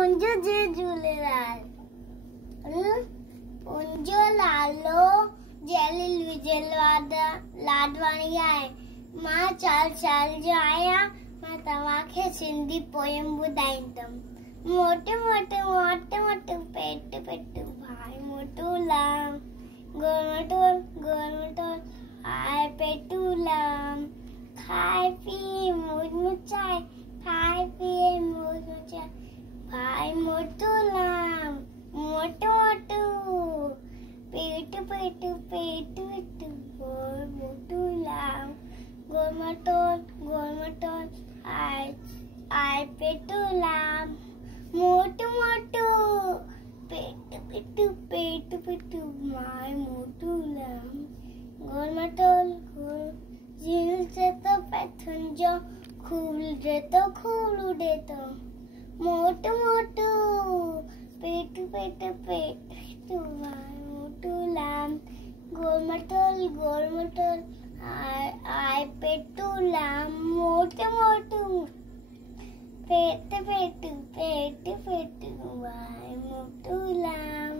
ఉంజో జూలేరాల్ ఉంజో లాలో జైలీల్ విజయ్ लाडवानी आए मां चाल चाल जो आया मैं तवाखे सिंधी पोयम बुधाईंदम मोटे मोटे मोटे मोटे पेट पेट भाई मोटूलाम गोर आए पेटूलाम खाए पिए मुझ मुचाए खाए पिए मुझ मुचाए भाई मोटूलाम मोटू मोटू पेट पेट पेट पेट गोर मोटूलाम गोर मटोल आए पेटूलाम मोटू मोटू पेट पेट पेट पेट माय मोटूलाम गोर मटोल गोर झील से तो पैथुन जो खूल रे तो खूल उड़े तो मोटू मोटू पेट पेट पेट माय मोटूलाम गोर मटोल आए पेटूलाम मोटू मोटू पेट पेट पेट पेट माय मोटूलाम